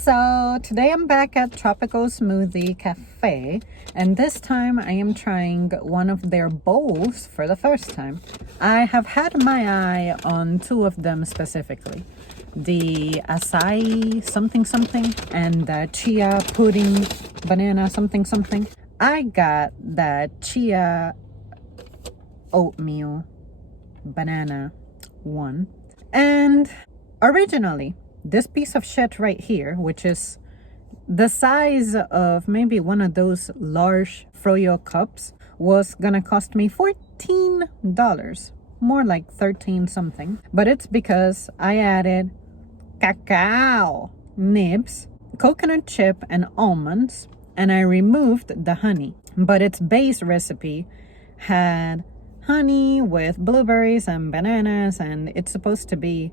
So today I'm back at Tropical Smoothie Cafe, and this time I am trying one of their bowls for the first time. I have had my eye on two of them specifically, the acai something something and the chia pudding banana something something. I got the chia oatmeal banana one, and originally this piece of shit right here, which is the size of maybe one of those large froyo cups, was gonna cost me $14, more like 13 something. But it's because I added cacao nibs, coconut chip, and almonds, and I removed the honey. But its base recipe had honey with blueberries and bananas, and it's supposed to be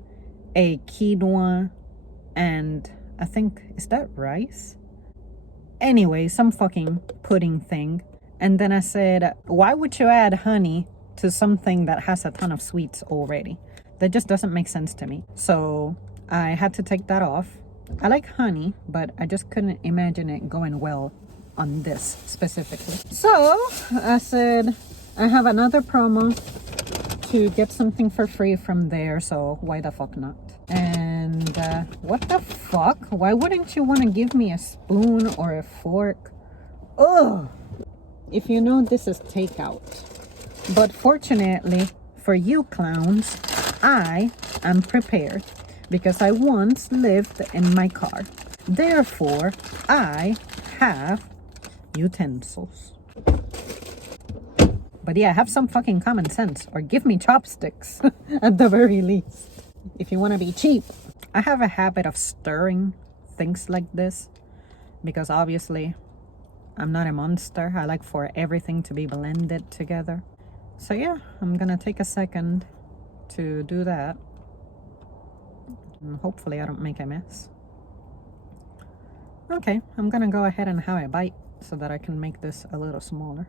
a quinoa and I think, is that rice? Anyway, some fucking pudding thing. And then I said, why would you add honey to something that has a ton of sweets already? That just doesn't make sense to me. So I had to take that off. I like honey, but I just couldn't imagine it going well on this specifically. So I said, I have another promo to get something for free from there, so why the fuck not? And what the fuck? Why wouldn't you want to give me a spoon or a fork? Ugh! If you know, this is takeout. But fortunately for you clowns, I am prepared because I once lived in my car. Therefore, I have utensils. But yeah, have some fucking common sense or give me chopsticks at the very least. If you want to be cheap. I have a habit of stirring things like this because obviously I'm not a monster. I like for everything to be blended together. So yeah, I'm gonna take a second to do that. And hopefully I don't make a mess. Okay, I'm gonna go ahead and have a bite so that I can make this a little smaller.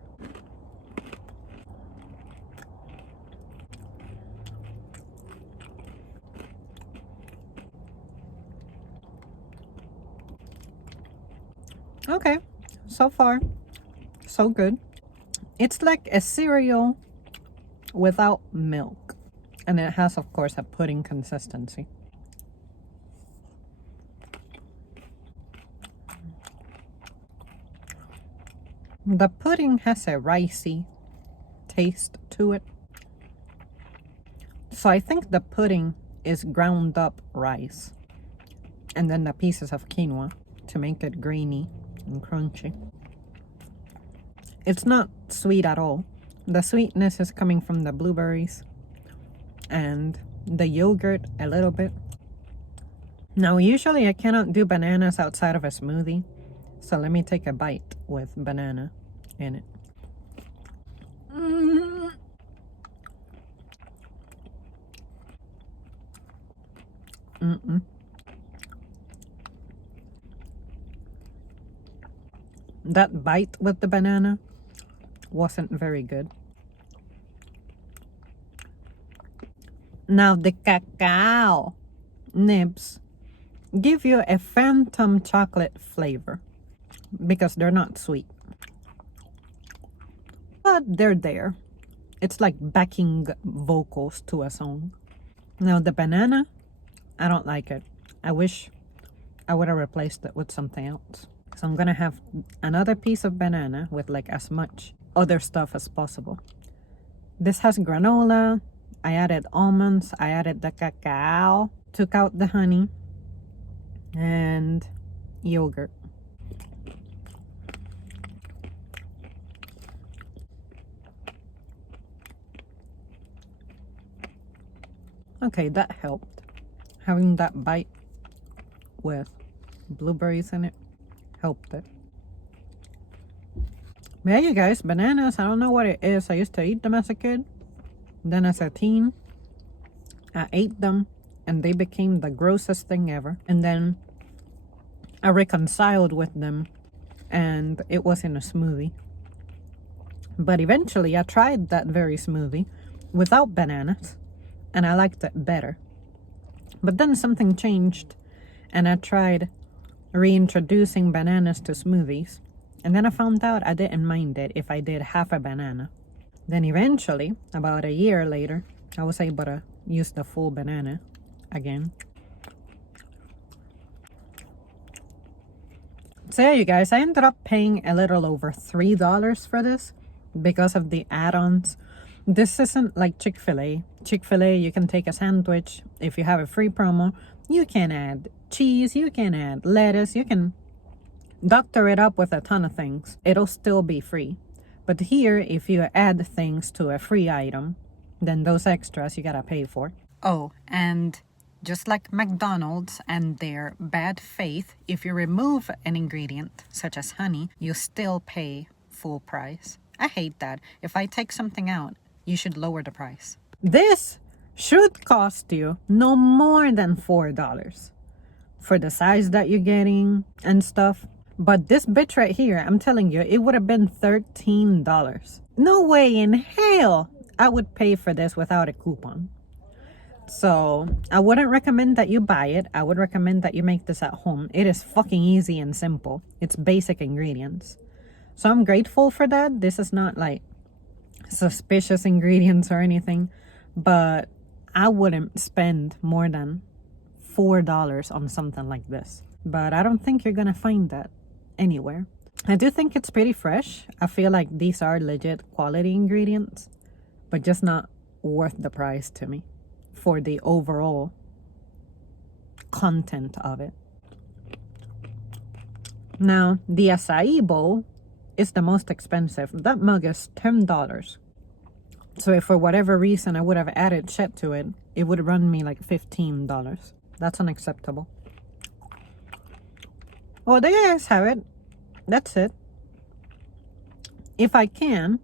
Okay, so far, so good. It's like a cereal without milk. And it has, of course, a pudding consistency. The pudding has a ricey taste to it. So I think the pudding is ground up rice. And then the pieces of quinoa to make it grainy and crunchy. It's not sweet at all. The sweetness is coming from the blueberries and the yogurt a little bit. Now usually I cannot do bananas outside of a smoothie, so let me take a bite with banana in it. That bite with the banana wasn't very good. Now the cacao nibs give you a phantom chocolate flavor because they're not sweet. But they're there. It's like backing vocals to a song. Now the banana, I don't like it. I wish I would have replaced it with something else. So I'm gonna have another piece of banana with like as much other stuff as possible. This has granola. I added almonds. I added the cacao. Took out the honey. And yogurt. Okay, that helped. Having that bite with blueberries in it helped it. But yeah, you guys, bananas, I don't know what it is. I used to eat them as a kid. Then as a teen, I ate them and they became the grossest thing ever. And then I reconciled with them and it was in a smoothie. But eventually I tried that very smoothie without bananas and I liked it better. But then something changed and I tried reintroducing bananas to smoothies. And then I found out I didn't mind it if I did half a banana. Then eventually, about a year later, I was able to use the full banana again. So yeah, you guys, I ended up paying a little over $3 for this because of the add-ons. This isn't like Chick-fil-A. Chick-fil-A, you can take a sandwich. If you have a free promo, you can add cheese, you can add lettuce, you can doctor it up with a ton of things. It'll still be free. But here, if you add things to a free item, then those extras you gotta pay for. Oh, and just like McDonald's and their bad faith, if you remove an ingredient, such as honey, you still pay full price. I hate that. If I take something out, you should lower the price. This should cost you no more than $4 for the size that you're getting and stuff. But this bitch right here, I'm telling you, it would have been $13. No way in hell I would pay for this without a coupon. So I wouldn't recommend that you buy it. I would recommend that you make this at home. It is fucking easy and simple. It's basic ingredients. So I'm grateful for that. This is not like suspicious ingredients or anything, but I wouldn't spend more than $4 on something like this. But I don't think you're gonna find that anywhere. I do think it's pretty fresh. I feel like these are legit quality ingredients, but just not worth the price to me for the overall content of it. Now, the acai bowl is the most expensive. That mug is $10. So if for whatever reason I would have added shit to it, it would run me like $15. That's unacceptable. Well, there you guys have it. That's it. If I can,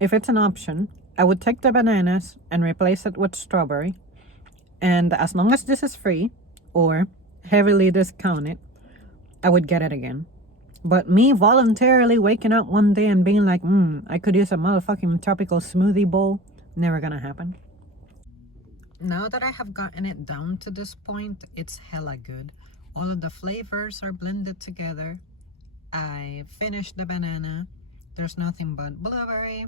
if it's an option, I would take the bananas and replace it with strawberry. And as long as this is free or heavily discounted, I would get it again. But me voluntarily waking up one day and being like, I could use a motherfucking tropical smoothie bowl, never gonna happen. Now that I have gotten it down to this point, it's hella good. All of the flavors are blended together. I finished the banana. There's nothing but blueberry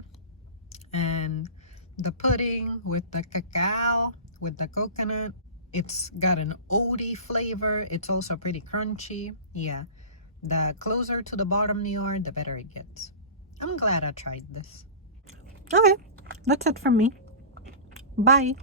and the pudding with the cacao, with the coconut. It's got an oaty flavor. It's also pretty crunchy. Yeah, the closer to the bottom you are, the better it gets. I'm glad I tried this. Okay, that's it from me. Bye.